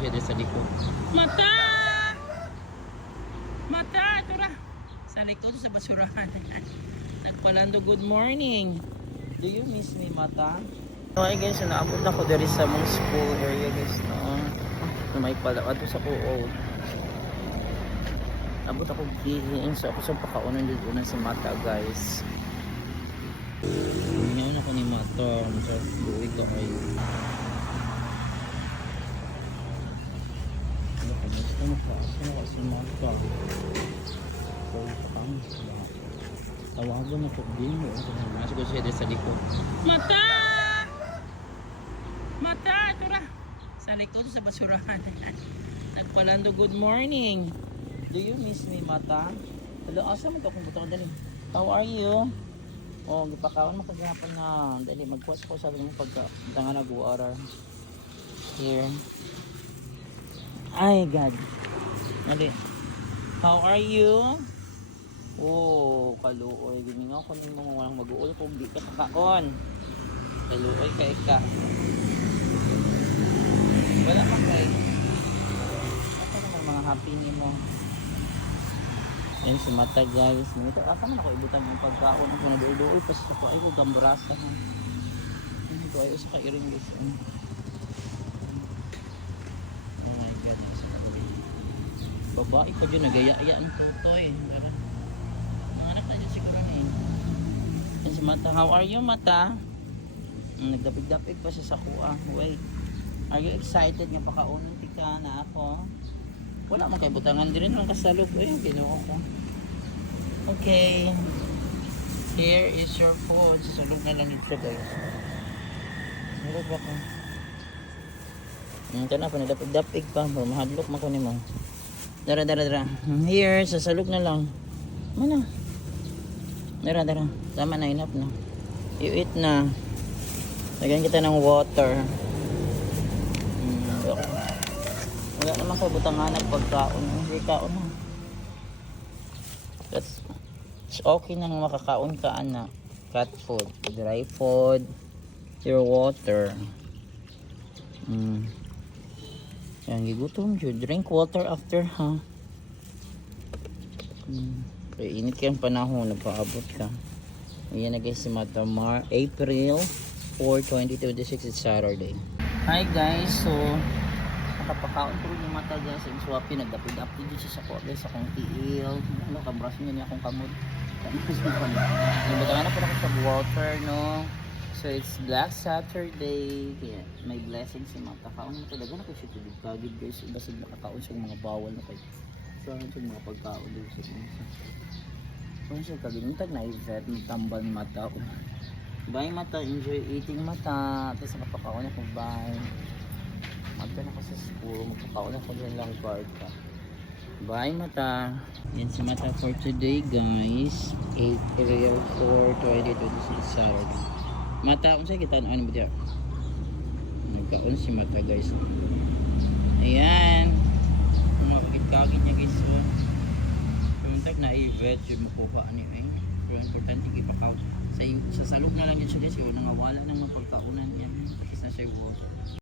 siya sa likod. Mata! Mata! Ito ra! Sa likod sa basurahan. Nagpalando, good morning! Do you miss me, Mata? Okay guys, naabot ako dari sa mga school area guys, no? Na may pala, ato sa kuo. Abot ako gihin, so ako sa pakaunan dito na si Mata guys. Ngayon ako ni Mata, sa buwig ka kayo. Kamusta mo pa? Sino ka si Mata? Tawagan ako din mo. Masuk ko siya sa likod. Mata! Mata! Ito ra! Sa likod sa basurahan. Nagpalando, good morning! Do you miss me, Mata? Hello, asa mo ito kung butang dali? How are you? Oh, gipakawan mo kagihapon na. Dali, magkuwas ko sabi mo pagka dangan nag-water. Here. Ay, God. Dali. How are you? Oh, kaluoy. Gimingaw ko nung mga walang mag-uol kung di ka kakaon. Kaluoy ka ika. Wala man kayo. Ito naman mga happy niyo mo. Yan si Mata guys. Ito, asa man ako ibutan ng pagkaon. Ako na dool-dool. Pas ako ay ko gambrasa. Ito ay usa ka iring guys. Oh my God. Babae pa dyan. Nagaya-aya ang tutoy. Mga anak na dyan siguro na eh. Yan si Mata. How are you, Mata? Nagdapig-dapig pa siya sa kuha. Wait. Are you excited nga pakaunin tika na ako? Wala man kay butangan din lang kasalog. Ayun, binuo ko. Okay. Here is your food. Sasalog na lang ito guys. Meron ba ko? Ito na pa, nagdapig-dapig pa. Mahadlok man ko ni mo. Dara. Here, sasalog na lang. Mana? Dara. Tama na, enough na. You eat na. Lagyan kita ng water. Wala naman kayo butanganag pagkaon. Hindi kaon na. It's okay nang makakaon ka anak. Cat food, dry food, your water. Yan, gigutom dyan. Drink water after, ha? Kaya init kayang panahon. Nagpaabot ka. Ayan na guys si Mata. April 4, 2026. It's Saturday. Hi guys. So, nakapakaon ko rin yung Mata guys. Ang swapi. Nagdapid-dapid dito sa ko guys. Akong tiil. Ano, kabras niya akong kamod. Nagbatangan na po ako sa water, no? So, it's Black Saturday. Kaya, may blessing si Mata. Kaon mo talaga na ko siya tulog kagid guys. Basig makakaon siya mga bawal na kayo. So, ano siya mga pagkaon dito sa kinsa. Kung siya kagintag na i-vet, tambal Mata. Bye Mata, enjoy eating Mata. Tapos nakapakaon ako, bye. Mata na ko sa school, magpakaon ako din lang guard ka. Bye Mata. Yan si Mata for today guys. April 4, 2026 Saturday. Mata, kung sa'yo kita ano ba diya? Nagkaon si Mata guys. Ayan. Kung makakit-kakit niya guys. So, pumuntak na i-vet yung makuha niya eh. Pero importante ipakaw. Sa salog na lang yun siya guys. Yung nangawala ng mga pagkaunan yan. Kasi na siya water.